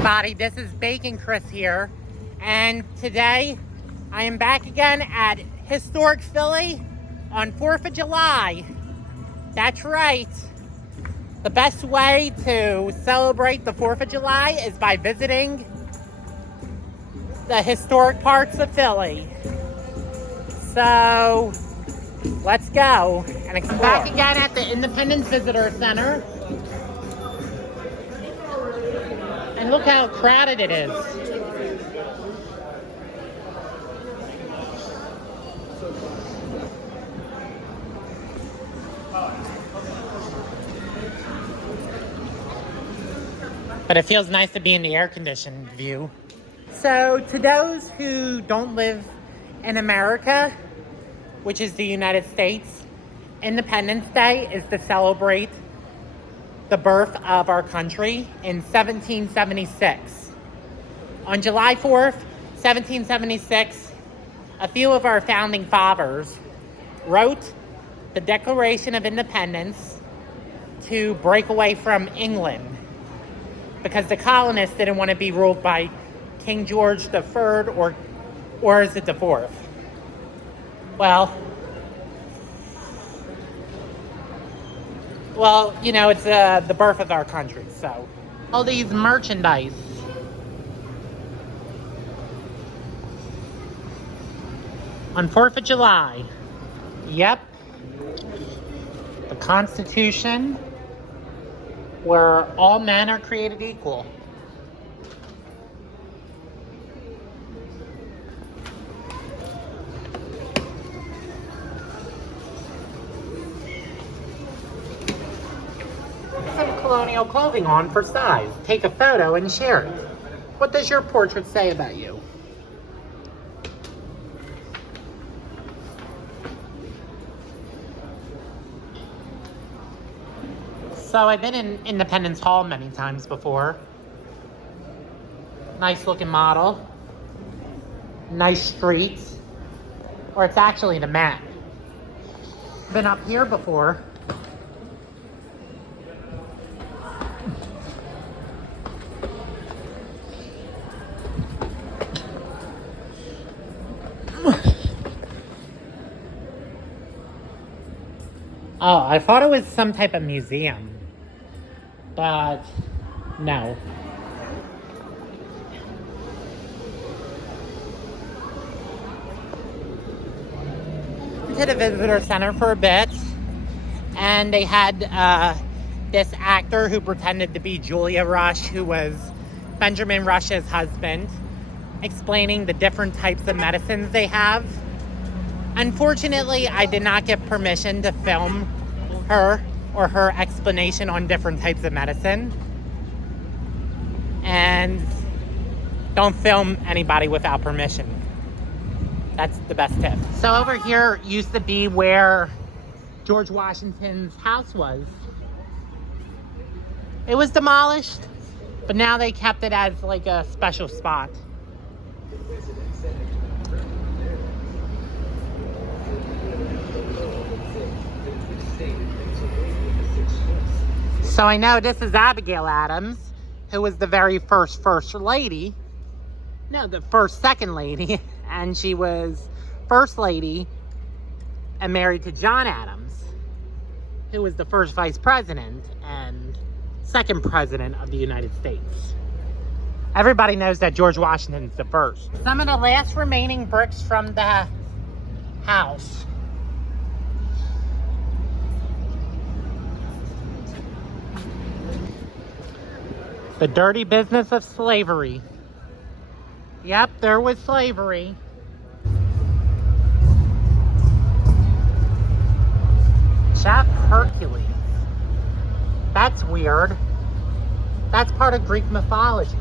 everybody, this is Bacon Chris here, and today I am back again at historic Philly on 4th of July. That's right. The best way to celebrate the 4th of July is by visiting the historic parts of Philly. So, let's go and explore. Back again at the Independence Visitor Center. And look how crowded it is. But it feels nice to be in the air-conditioned view. So, to those who don't live in America, which is the United States, Independence Day is to celebrate the birth of our country in 1776. On July 4th, 1776, a few of our founding fathers wrote the Declaration of Independence to break away from England because the colonists didn't want to be ruled by King George III or is it the fourth? Well, you know, it's the birth of our country, so. All these merchandise. On 4th of July. Yep. The Constitution, where all men are created equal. Colonial clothing on for size. Take a photo and share it. What does your portrait say about you? So I've been in Independence Hall many times before. Nice looking model. Nice streets. Or it's actually the Met. Been up here before. Oh, I thought it was some type of museum, but no. Went to the visitor center for a bit, and they had this actor who pretended to be Julia Rush, who was Benjamin Rush's husband, explaining the different types of medicines they have. Unfortunately, I did not get permission to film her or her explanation on different types of medicine. And don't film anybody without permission. That's the best tip. So over here used to be where George Washington's house was. It was demolished, but now they kept it as like a special spot. So I know this is Abigail Adams, who was the very first lady. No, the first second lady. And she was first lady and married to John Adams, who was the first vice president and second president of the United States. Everybody knows that George Washington's the first. Some of the last remaining bricks from the house. The dirty business of slavery. Yep, there was slavery. Chef Hercules. That's weird. That's part of Greek mythology.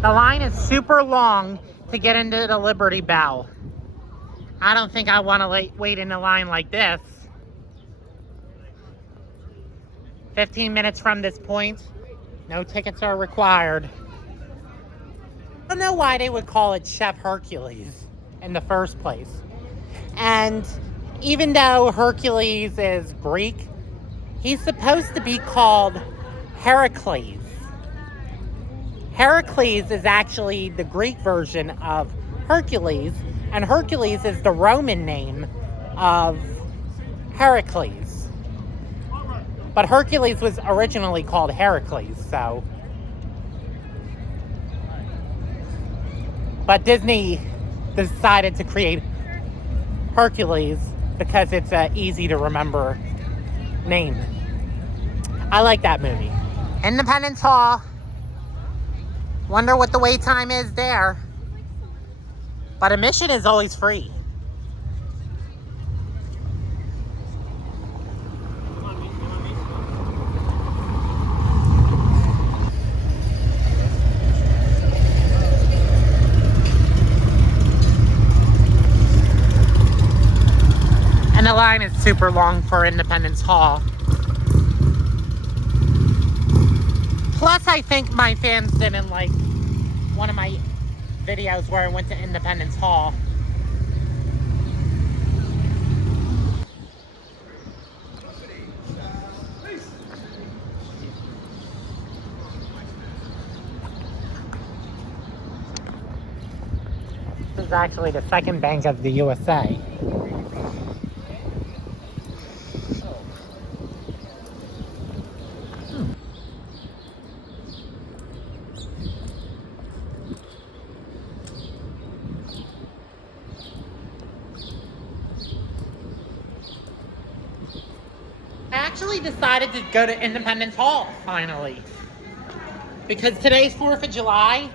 The line is super long to get into the Liberty Bell. I don't think I want to wait in a line like this. 15 minutes from this point. No tickets are required. I don't know why they would call it Chef Hercules in the first place. And even though Hercules is Greek, he's supposed to be called Heracles. Heracles is actually the Greek version of Hercules, and Hercules is the Roman name of Heracles. But Hercules was originally called Heracles, so. But Disney decided to create Hercules because it's an easy to remember name. I like that movie. Independence Hall. Wonder what the wait time is there. But admission is always free. And the line is super long for Independence Hall. Plus, I think my fans didn't like one of my videos where I went to Independence Hall. This is actually the second bank of the USA. I actually decided to go to Independence Hall, finally. Because today's 4th of July,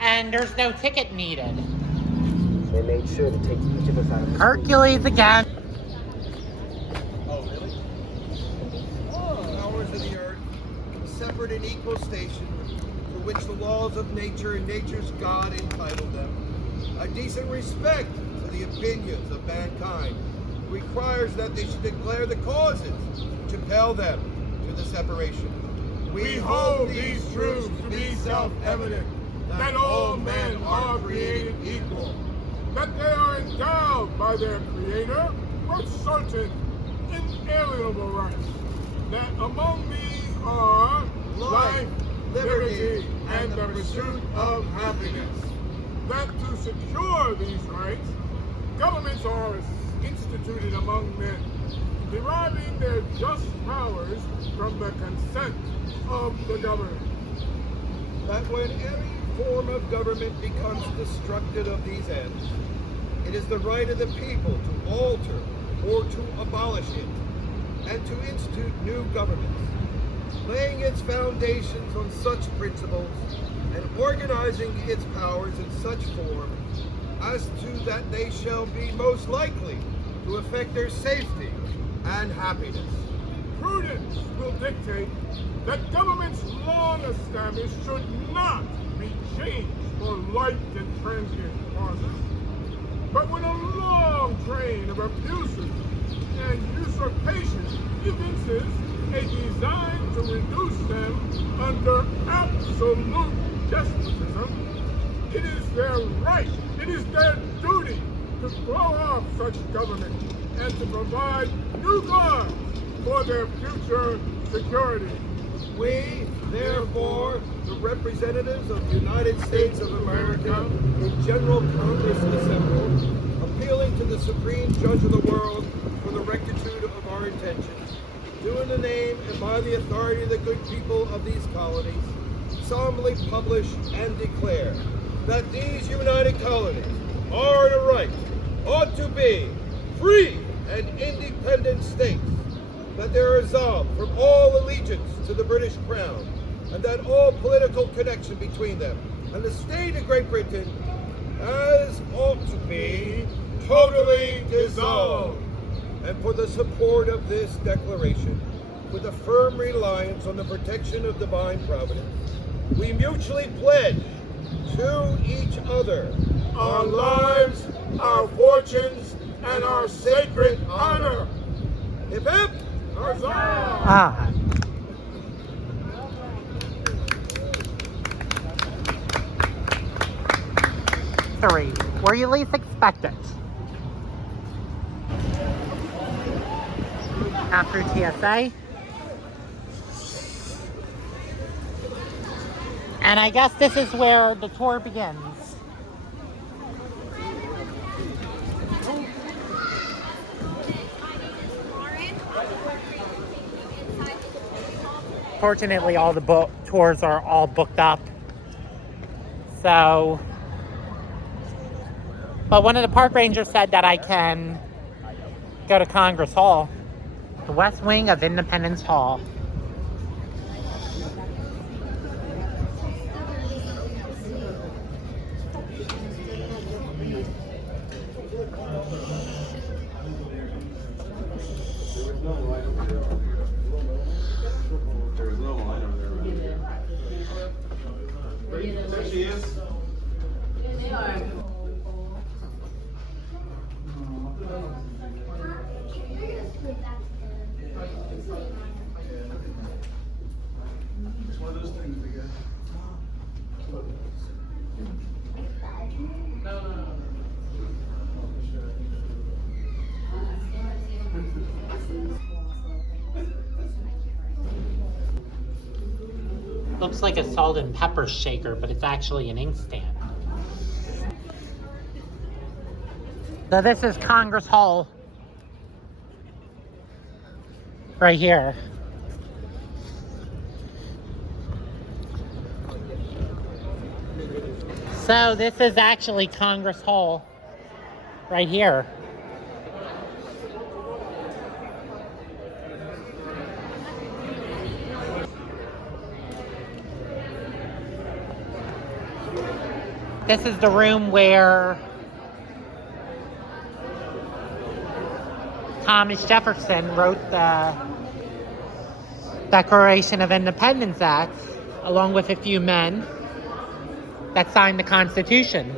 and there's no ticket needed. They made sure to take each of us out of the Hercules again. Oh, really? Powers of the earth, separate and equal station, for which the laws of nature and nature's God entitle them. A decent respect for the opinions of mankind requires that they should declare the causes which impel them to the separation. We hold these truths to be self-evident, that all men are created equal, that they are endowed by their Creator with certain inalienable rights, that among these are life, liberty, and the pursuit of happiness, that to secure these rights, governments are instituted among men, deriving their just powers from the consent of the governed. That when any form of government becomes destructive of these ends, it is the right of the people to alter or to abolish it, and to institute new governments, laying its foundations on such principles and organizing its powers in such form as to that they shall be most likely to affect their safety and happiness. Prudence will dictate that governments long established should not be changed for light and transient causes, but when a long train of abuses and usurpations evinces a design to reduce them under absolute despotism, it is their right, it is their duty to throw off such government and to provide new guards for their future security. We, therefore, the representatives of the United States of America, in General Congress assembled, appealing to the Supreme Judge of the world for the rectitude of our intentions, do in the name and by the authority of the good people of these colonies, solemnly publish and declare that these united colonies are in a right, ought to be, free and independent states, that they are resolved from all allegiance to the British Crown, and that all political connection between them and the state of Great Britain as ought to be totally dissolved. And for the support of this declaration, with a firm reliance on the protection of divine providence, we mutually pledge to each other Our lives, our fortunes, and our sacred honor. Hip hip! Huzzah! Ah. Three, where you least expect it. After TSA. And I guess this is where the tour begins. Fortunately, all the tours are all booked up. So, but one of the park rangers said that I can go to Congress Hall, the West Wing of Independence Hall. There she is. It's one of those things we get. Looks like a salt and pepper shaker, but it's actually an inkstand. So this is Congress Hall. Right here. So this is actually Congress Hall. Right here. This is the room where Thomas Jefferson wrote the Declaration of Independence Act, along with a few men that signed the Constitution.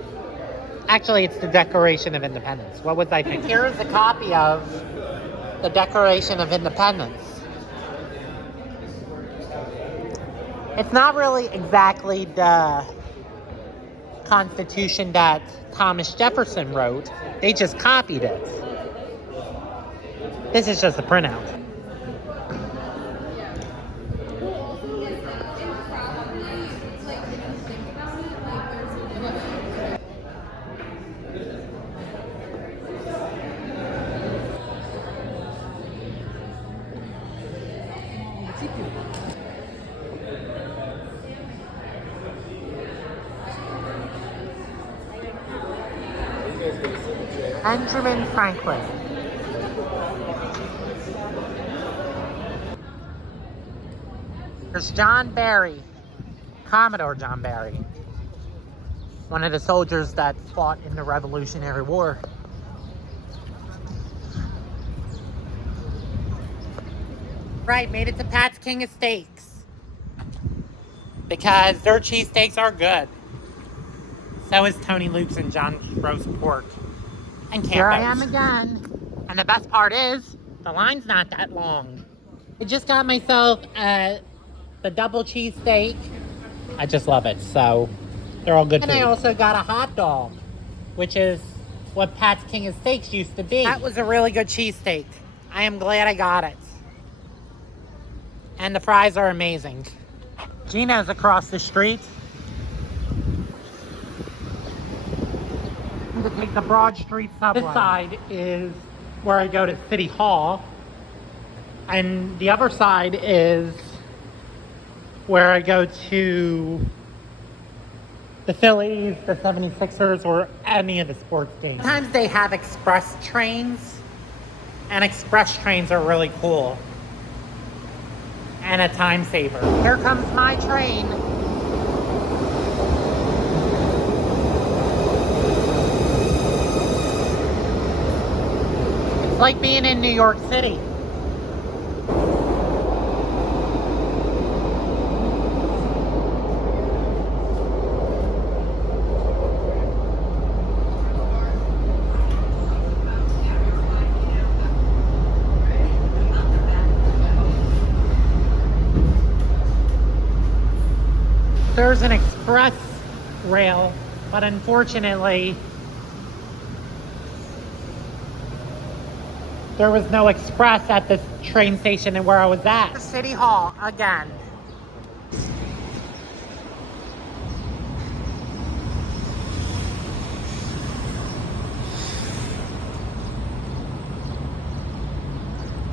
Actually, it's the Declaration of Independence. What was I thinking? Here is a copy of the Declaration of Independence. It's not really exactly the Constitution that Thomas Jefferson wrote. They just copied it. This is just a printout. Benjamin Franklin. There's John Barry, Commodore John Barry, one of the soldiers that fought in the Revolutionary War. Right, made it to Pat's King of Steaks because their cheesesteaks are good. So is Tony Luke's and John's roast pork. And Campos. Here I am again. And the best part is, the line's not that long. I just got myself the double cheesesteak. I just love it, so they're all good food. And I also got a hot dog, which is what Pat's King of Steaks used to be. That was a really good cheesesteak. I am glad I got it. And the fries are amazing. Gina's across the street. To take the Broad Street subway. This side is where I go to City Hall. And the other side is where I go to the Phillies, the 76ers, or any of the sports games. Sometimes they have express trains, and express trains are really cool. And a time saver. Here comes my train. It's like being in New York City. There's an express rail, but unfortunately, there was no express at this train station and where I was at. City Hall again.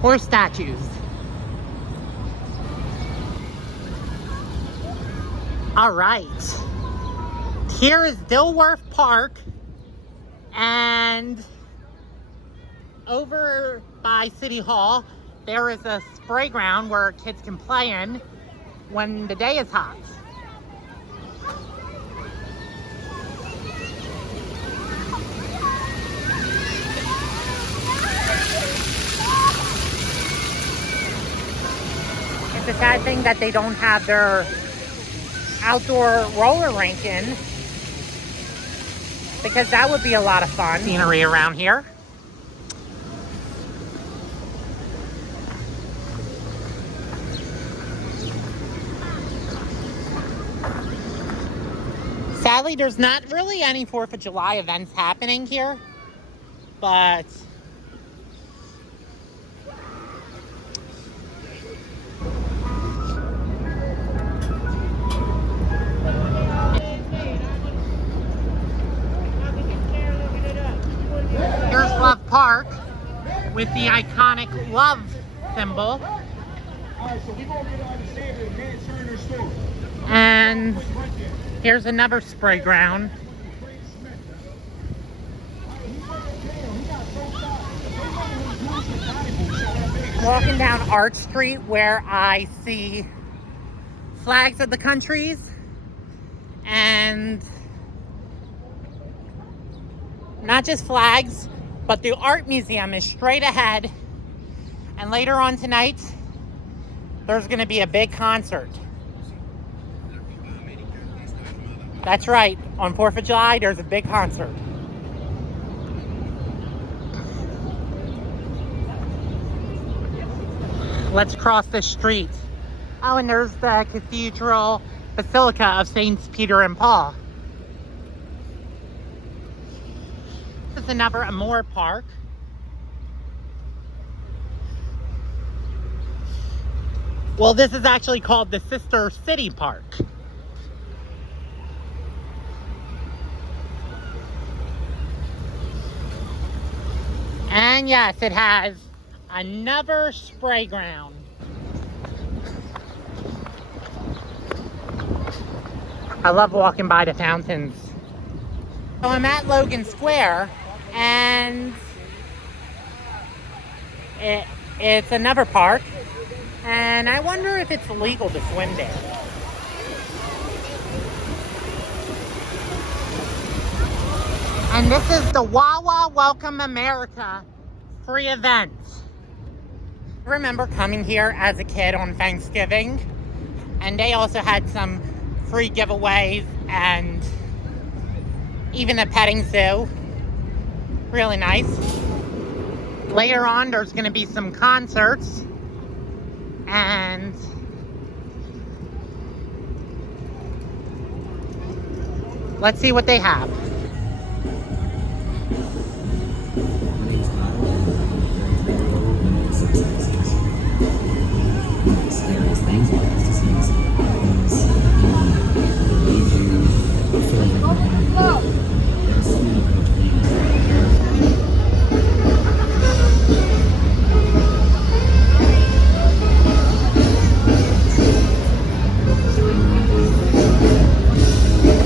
Horse statues. All right. Here is Dilworth Park, and over by City Hall, there is a spray ground where kids can play in when the day is hot. It's a sad thing that they don't have their outdoor roller rink in, because that would be a lot of fun. Scenery around here. Sadly, there's not really any 4th of July events happening here, but here's Love Park with the iconic love symbol. And here's another spray ground. Walking down Arch Street, where I see flags of the countries, and not just flags, but the art museum is straight ahead. And later on tonight, there's going to be a big concert. That's right, on 4th of July, there's a big concert. Let's cross the street. Oh, and there's the Cathedral Basilica of Saints Peter and Paul. This is another Amore Park. Well, this is actually called the Sister City Park. And yes, it has another spray ground. I love walking by the fountains. So I'm at Logan Square, and it's another park, and I wonder if it's legal to swim there. And this is the Wawa Welcome America free event. I remember coming here as a kid on Thanksgiving, and they also had some free giveaways and even a petting zoo. Really nice. Later on, there's going to be some concerts, and let's see what they have.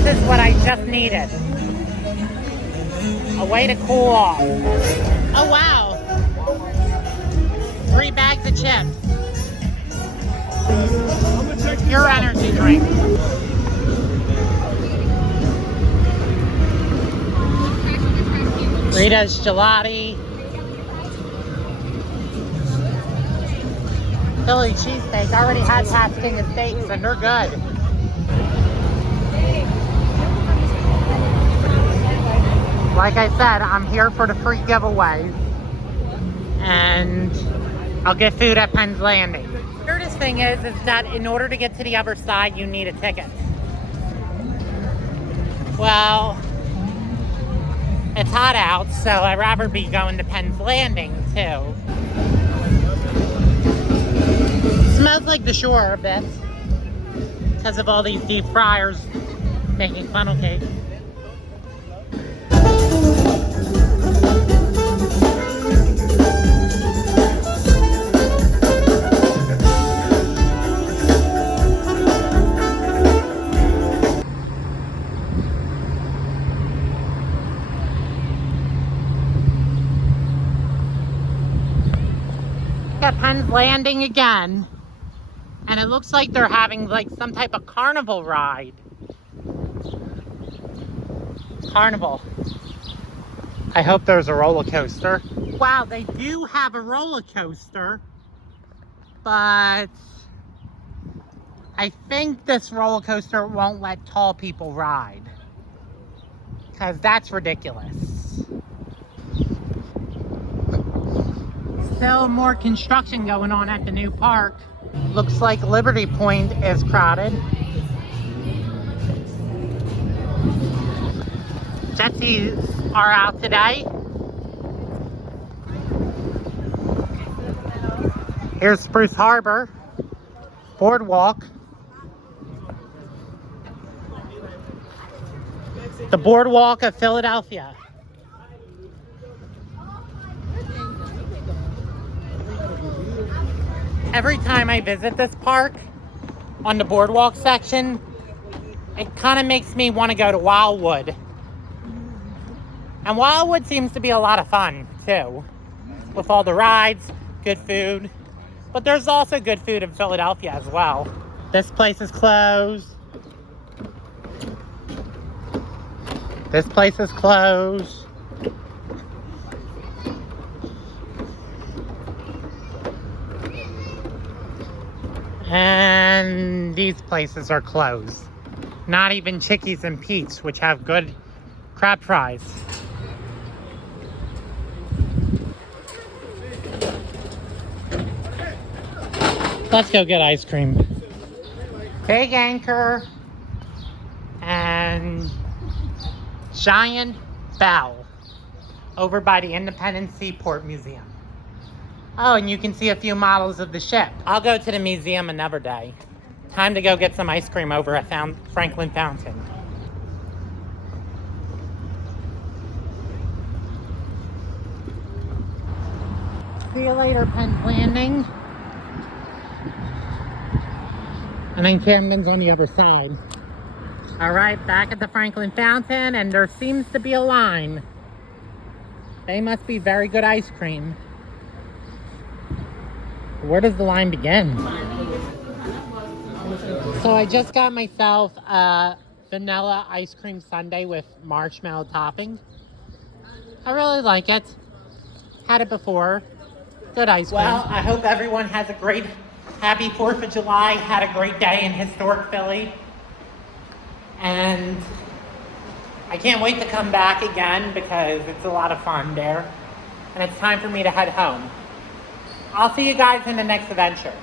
This is what I just needed. A way to cool off. Oh wow. 3 bags of chips. Your energy drink. Rita's Gelati. Philly cheesesteak. I already had Pasadena steaks and they're good. Like I said, I'm here for the free giveaways. And I'll get food at Penn's Landing. The weirdest thing is that in order to get to the other side, you need a ticket. Well, it's hot out, so I'd rather be going to Penn's Landing, too. Smells like the shore a bit, because of all these deep fryers making funnel cake. Got Penn's Landing again. And it looks like they're having like some type of carnival ride. Carnival. I hope there's a roller coaster. Wow, they do have a roller coaster, but I think this roller coaster won't let tall people ride, because that's ridiculous. Still more construction going on at the new park. Looks like Liberty Point is crowded. Jet skis are out today. Here's Spruce Harbor, Boardwalk. The Boardwalk of Philadelphia. Every time I visit this park on the Boardwalk section, it kind of makes me want to go to Wildwood. And Wildwood seems to be a lot of fun too, with all the rides, good food. But there's also good food in Philadelphia as well. This place is closed. This place is closed. And these places are closed. Not even Chickies and Pete's, which have good crab fries. Let's go get ice cream. Big Anchor and Giant Bell over by the Independence Seaport Museum. Oh, and you can see a few models of the ship. I'll go to the museum another day. Time to go get some ice cream over at Franklin Fountain. See you later, Penn's Landing. And then Camden's on the other side. All right, back at the Franklin Fountain, and there seems to be a line. They must be very good ice cream. Where does the line begin? So I just got myself a vanilla ice cream sundae with marshmallow topping. I really like it. Had it before. Good ice cream. Well, I hope everyone has a great, happy 4th of July. Had a great day in historic Philly. And I can't wait to come back again because it's a lot of fun there. And it's time for me to head home. I'll see you guys in the next adventure.